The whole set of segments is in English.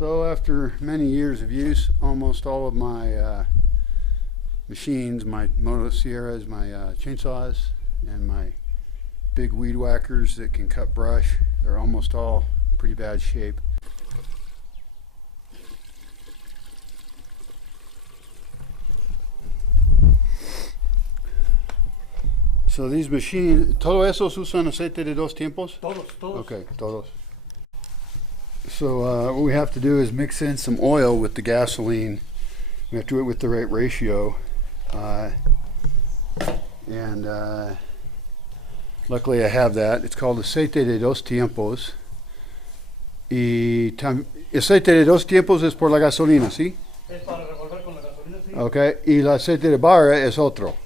So after many years of use, almost all of my machines, my motosierras, my chainsaws, and my big weed whackers that can cut brush, they're almost all in pretty bad shape. So these machines, ¿todo esos usan aceite de dos tiempos? Todos. Okay, todos. So what we have to do is mix in some oil with the gasoline. We have to do it with the right ratio. Luckily I have that. It's called aceite de dos tiempos. Y aceite de dos tiempos es por la gasolina, ¿sí? Es para revolver con la gasolina, sí. Okay. Y el aceite de barra es otro.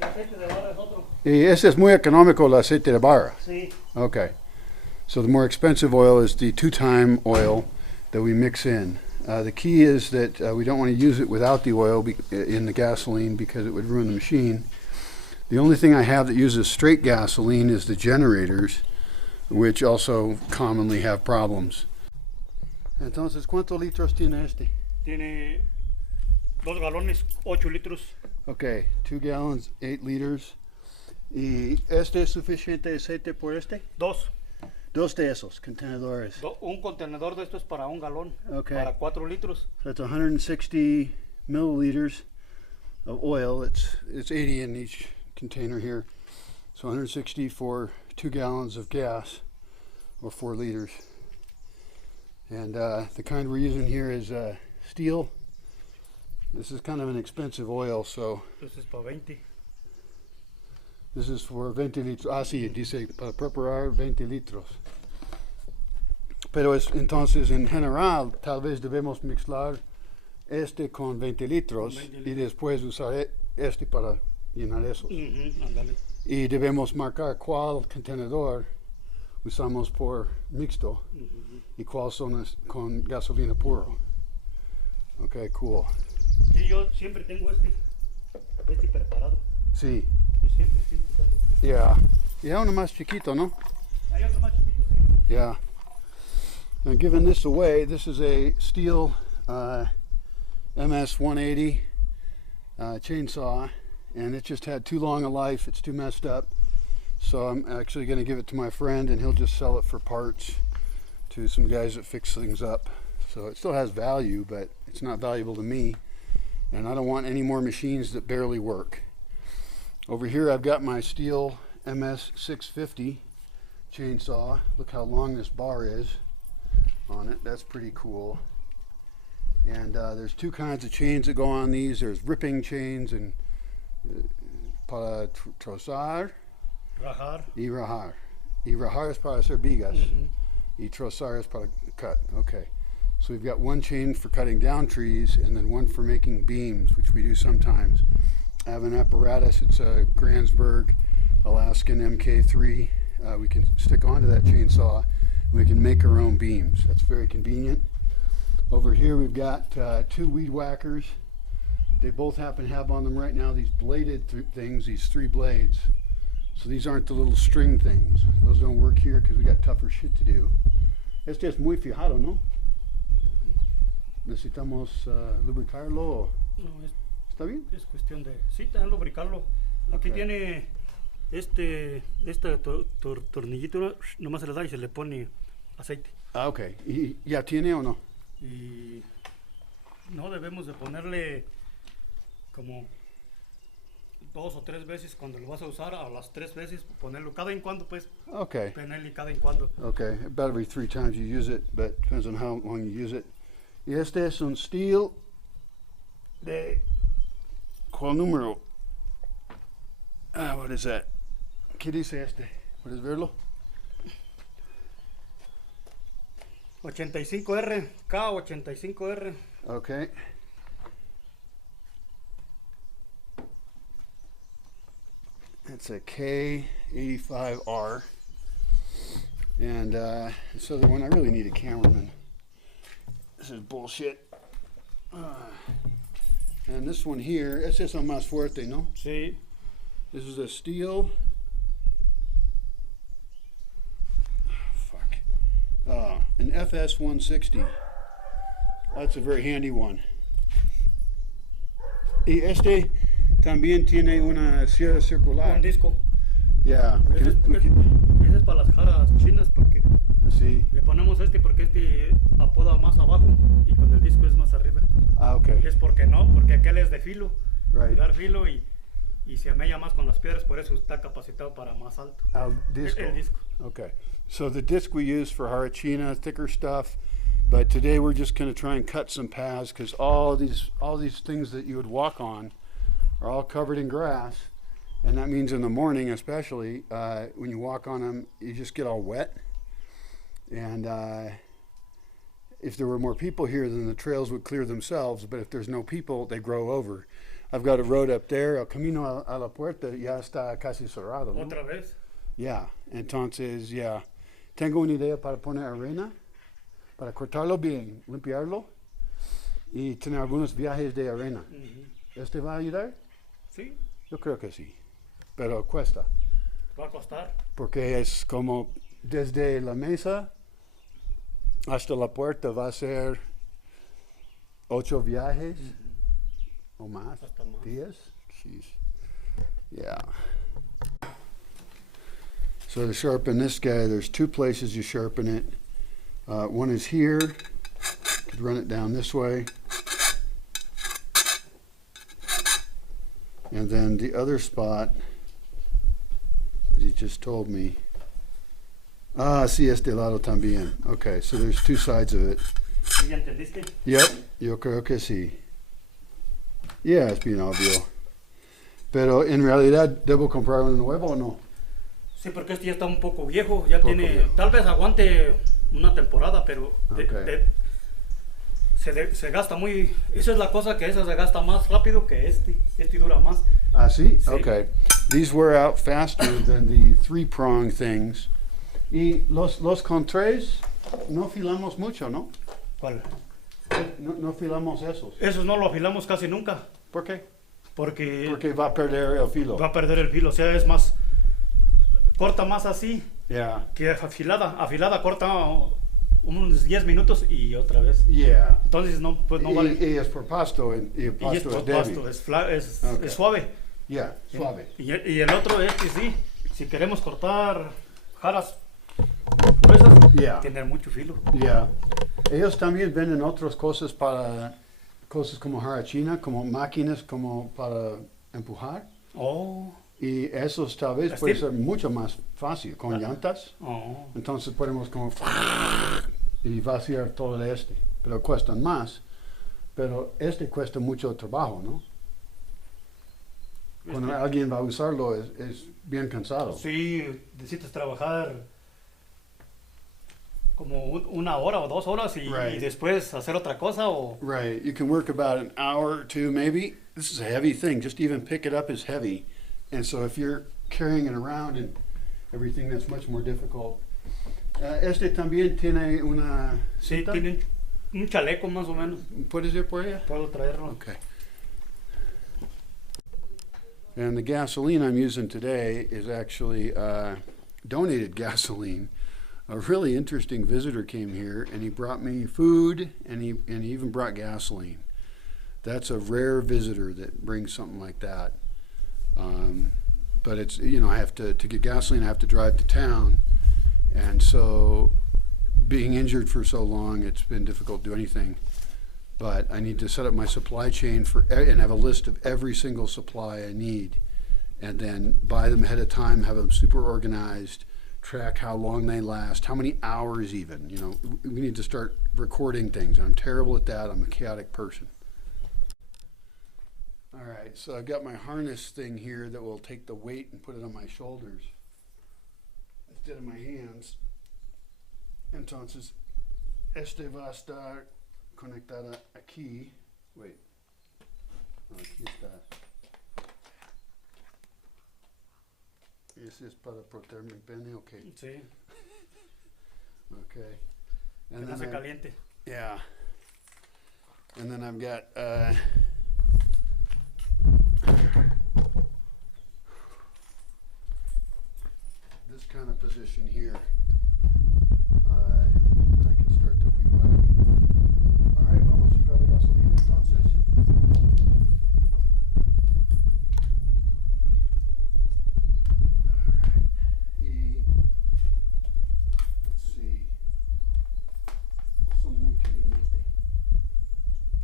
El aceite de barra es otro. Y ese es muy económico, el aceite de barra. Sí. Okay. So the more expensive oil is the two-time oil that we mix in. The key is that we don't want to use it without the oil in the gasoline because it would ruin the machine. The only thing I have that uses straight gasoline is the generators, which also commonly have problems. Entonces, ¿cuántos litros tiene este? Tiene 2 galones, 8 litros. Okay, 2 gallons, 8 liters. ¿Y este es suficiente aceite por este? Dos de esos contenedores. Un contenedor de estos para 1 galón, Okay. para 4 litros. So that's 160 milliliters of oil. It's 80 in each container here. So 160 for 2 gallons of gas, or 4 liters. And the kind we're using here is steel. This is kind of an expensive oil, so This is para 20. this is for 20 litros. Ah, sí, dice para preparar 20 litros. Pero entonces, en general, tal vez debemos mezclar este con 20 litros y después usar este para llenar esos. Ándale. Y debemos marcar cuál contenedor usamos por mixto y cuál son con gasolina puro. Okay, cool. Y yo siempre tengo este preparado. Sí. Y siempre. Yeah. Y hay uno más chiquito, ¿no? Hay otro más chiquito, sí. Yeah. I'm giving this away. This is a steel MS 180 chainsaw, and it just had too long a life. It's too messed up. So I'm actually going to give it to my friend, and he'll just sell it for parts to some guys that fix things up. So it still has value, but it's not valuable to me. And I don't want any more machines that barely work. Over here I've got my steel MS 650 chainsaw. Look how long this bar is on it. That's pretty cool. And there's 2 kinds of chains that go on these. There's ripping chains and para trozar Rajar. y rajar. Y rajar es para hacer vigas. Y trozar es para cut. Okay. So we've got one chain for cutting down trees and then one for making beams, which we do sometimes. I have an apparatus. It's a Gransberg Alaskan MK3. We can stick onto that chainsaw and we can make our own beams. That's very convenient. Over here we've got 2 weed whackers. They both happen to have on them right now these bladed things, these 3 blades. So these aren't the little string things. Those don't work here because we got tougher shit to do. Este es muy fijado, ¿no? Necesitamos lubricarlo. No, ¿Está bien? es cuestión de... Sí, también lubricarlo. Aquí Okay. tiene este tornillito, nomás se le da y se le pone aceite. Ah, ok. ¿Y ya tiene o no? Y no debemos de ponerle como 2 o 3 veces cuando lo vas a usar, a las 3 veces ponerlo cada en cuando, pues. Okay. Ponerle cada en cuando. Okay. About every 3 times you use it, but depends on how long you use it. Y este es un steel de... ¿Cuál número? What is that? ¿Qué dice este? ¿Puedes verlo? 85R, K85R. Okay. It's a K85R. And so that when I really need a cameraman, this is bullshit. And this one here, ese es el más fuerte, ¿no? Sí. This is a steel. Fuck. An FS 160. That's a very handy one. Y este también tiene una sierra circular. Un disco. Yeah, Ese es para las jaras chinas porque sí. le ponemos este porque este apoda más abajo y con el disco es más arriba. Ah, okay. Es porque no, porque aquel es de filo, Right. dar filo y se amella más con las piedras, por eso está capacitado para más alto. Disco. El disco. Okay. So the disc we use for harachina, thicker stuff, but today we're just going to try and cut some paths because all these things that you would walk on are all covered in grass, and that means in the morning, especially when you walk on them, you just get all wet. And if there were more people here, then the trails would clear themselves. But if there's no people, they grow over. I've got a road up there, el camino a la puerta ya está casi cerrado, ¿no? ¿Otra vez? Yeah, entonces, yeah. Tengo una idea para poner arena, para cortarlo bien, limpiarlo y tener algunos viajes de arena. ¿Este va a ayudar? Sí. Yo creo que sí, pero cuesta. Va a costar. Porque es como desde la mesa hasta la puerta va a ser 8 viajes o más. Hasta más. 10? Jeez. Yeah. So to sharpen this guy, there's 2 places you sharpen it. One is here. Could run it down this way. And then the other spot that he just told me. Ah, sí, este lado también. Okay, so there's 2 sides of it. ¿Ya entendiste? Yep, yo creo que sí. Yeah, es bien obvio. Pero en realidad, ¿debo comprar uno nuevo o no? Sí, porque este ya está un poco viejo, ya Poco tiene, viejo. tal vez aguante una temporada, pero Okay. se gasta muy, esa es la cosa que esa se gasta más rápido que este dura más. Ah, sí? Sí. Okay. These wear out faster than the 3-prong things. Y los con 3 no filamos mucho, ¿no? ¿Cuál? No filamos esos. Esos no lo afilamos casi nunca, ¿Por qué? porque Porque va a perder el filo. va a perder el filo, o sea, es más, corta más así Yeah. que afilada corta unos 10 minutos y otra vez. Yeah. Entonces no, pues no vale. Y es por pasto, y el Y es pasto es pasto, débil. Okay. es suave. Yeah, suave. Y el otro es que sí, si queremos cortar jaras gruesas, Yeah. tener mucho filo. Yeah. Ellos también venden otras cosas para cosas como harachina, como máquinas como para empujar. Oh, Y esos tal vez puede ¿Estilo? ser mucho más fácil con llantas. oh. Entonces podemos como y vaciar todo de este. Pero cuestan más. Pero este cuesta mucho trabajo, ¿no? Cuando alguien va a usarlo es bien cansado. Sí, necesitas trabajar como 1 hora o 2 horas y Right. después hacer otra cosa o... Right. You can work about an hour or 2 maybe. This is a heavy thing. Just even pick it up is heavy. And so if you're carrying it around and everything, that's much more difficult. Este también tiene una Sí, cinta. tienen un chaleco más o menos. ¿Puedes ir por ella? Puedo traerlo. Okay. And the gasoline I'm using today is actually donated gasoline. A really interesting visitor came here and he brought me food and he even brought gasoline. That's a rare visitor that brings something like that. But it's, I have to get gasoline, I have to drive to town. And so being injured for so long, it's been difficult to do anything. But I need to set up my supply chain and have a list of every single supply I need, and then buy them ahead of time, have them super organized, track how long they last, how many hours even. We need to start recording things. I'm terrible at that. I'm a chaotic person. All right, so I've got my harness thing here that will take the weight and put it on my shoulders instead of my hands. Entonces, este va a estar conectada aquí. Wait. No, aquí está. Ese es para proteger mi pene, okay. Sí, Okay. que And no se then caliente. yeah. And then I've got this kind of position here. And I can start to weed whack. All right, vamos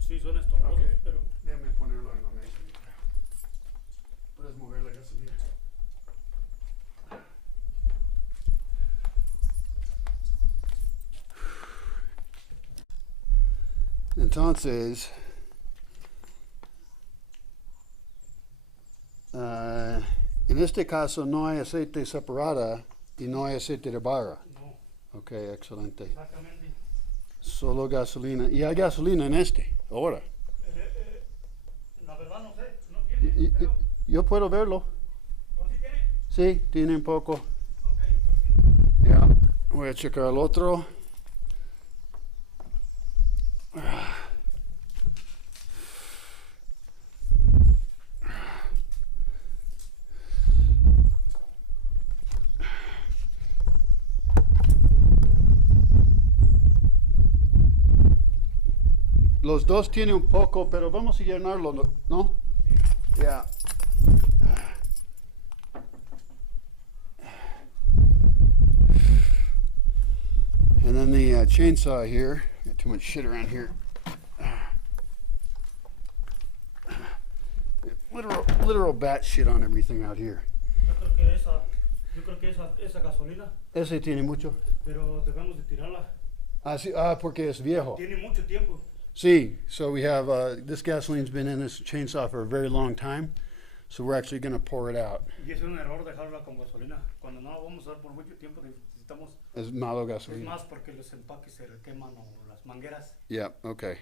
Sí, son estorbosos, Ok. pero Déjame ponerlo en la mesa. Puedes mover la gasolina. Entonces, en este caso no hay aceite separada y no hay aceite de barra. no, Ok, excelente. exactamente. Solo gasolina. Y hay gasolina en este, ahora. La verdad no sé, no tiene, Y- y- pero, yo puedo verlo. ¿o sí tiene? Sí, tiene un poco. Ok, perfecto. Ya. Voy a checar el otro. Los dos tienen un poco, pero vamos a llenarlo, ¿no? Yeah. And then the chainsaw here. Got too much shit around here. Literal bat shit on everything out here. Yo creo que esa gasolina, Ese tiene mucho. pero debemos de tirarla. Ah, sí, porque es viejo. Tiene mucho tiempo. See, so we have this gasoline's been in this chainsaw for a very long time, so we're actually going to pour it out. Y es un error dejarla con gasolina. Cuando no la vamos a usar por mucho tiempo necesitamos, As malo es gasoline. más porque los empaques se queman o las mangueras. Yeah, okay.